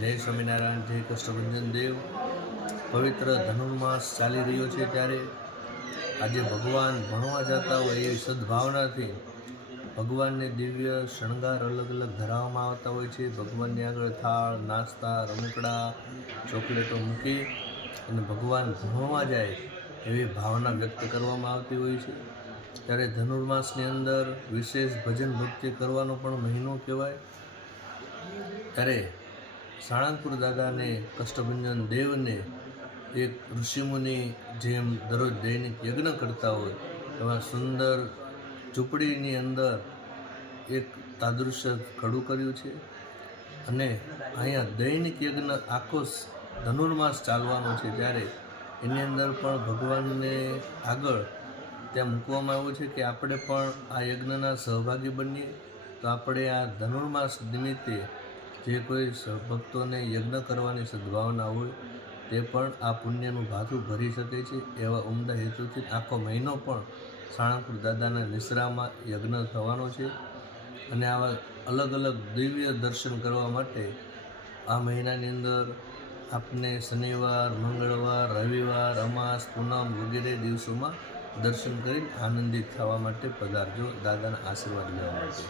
જય સ્વામિનારાયણ, જય કૃષ્ણભંજન દેવ. પવિત્ર ધનુર્માસ ચાલી રહ્યો છે ત્યારે આજે ભગવાન ભણવા જતા હોય એવી સદભાવનાથી ભગવાનને દિવ્ય શણગાર અલગ અલગ ધરાવવામાં આવતા હોય છે. ભગવાનની આગળ થાળ, નાસ્તા, રમકડા, ચોકલેટો મૂકી અને ભગવાન ભણવા જાય એવી ભાવના વ્યક્ત કરવામાં આવતી હોય છે. ત્યારે ધનુર્માસની અંદર વિશેષ ભજન ભક્તિ કરવાનો પણ મહિનો કહેવાય. ત્યારે સાળંગપુર દાદાને, કષ્ટભંજન દેવને, એક ઋષિમુનિ જેમ દરરોજ દૈનિક યજ્ઞ કરતા હોય, એવા સુંદર ઝૂંપડીની અંદર એક તાદૃશ્ય ખડું કર્યું છે. અને અહીંયા દૈનિક યજ્ઞ આખો ધનુર્માસ ચાલવાનો છે. ત્યારે એની અંદર પણ ભગવાનને આગળ ત્યાં મૂકવામાં આવ્યું છે કે આપણે પણ આ યજ્ઞના સહભાગી બનીએ. તો આપણે આ ધનુર્માસ નિમિત્તે જે કોઈ ભક્તોને યજ્ઞ કરવાની સદભાવના હોય, તે પણ આ પુણ્યનું ભાથું ભરી શકે છે. એવા ઉમદા હેતુથી આખો મહિનો પણ સાળંગપુર દાદાના નિશ્રામાં યજ્ઞ થવાનો છે અને આવા અલગ અલગ દિવ્ય દર્શન કરવા માટે આ મહિનાની અંદર આપને શનિવાર, મંગળવાર, રવિવાર, અમાસ, પૂનમ વગેરે દિવસોમાં દર્શન કરી આનંદિત થવા માટે પધારજો. દાદાના આશીર્વાદ લેવા માટે.